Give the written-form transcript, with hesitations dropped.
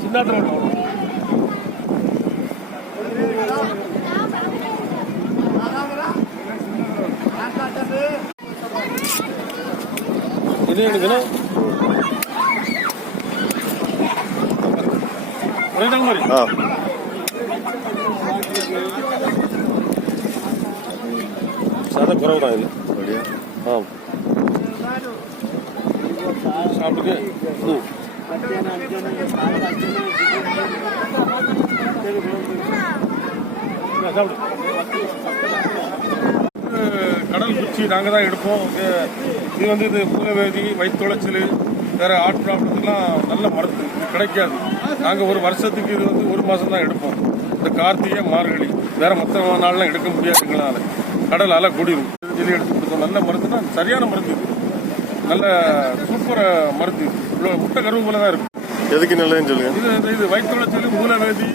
சின்னாத்திரம் இது எடுக்கணும் மாதிரி சாதா குறவு தான் இது அப்படியா சாப்பிட்டுக்கு கடல் குச்சி நாங்கள் தான் எடுப்போம். இது வந்து இது மூலவேதி வயிற்றுளைச்சல் வேற ஹார்ட் ப்ராப்ளத்துக்குலாம் நல்ல மருந்து இது கிடைக்காது. நாங்கள் ஒரு வருஷத்துக்கு இது வந்து ஒரு மாதம் தான் எடுப்போம். இந்த கார்த்திகை மார்கழி வேற மற்ற நாள்லாம் எடுக்க முடியாதுங்களால கடல் அலை கூடிடும் சொல்லி எடுத்து கொடுத்தோம். நல்ல மருந்துன்னா சரியான மருந்து இது, நல்ல சூப்பர் மருந்து. இவ்வளோ முட்டை கருவு போல தான் இருக்கும். எதுக்கு நல்லதுன்னு சொல்லுங்க. இது வயிற்றுளைச்சல் மூலவேதி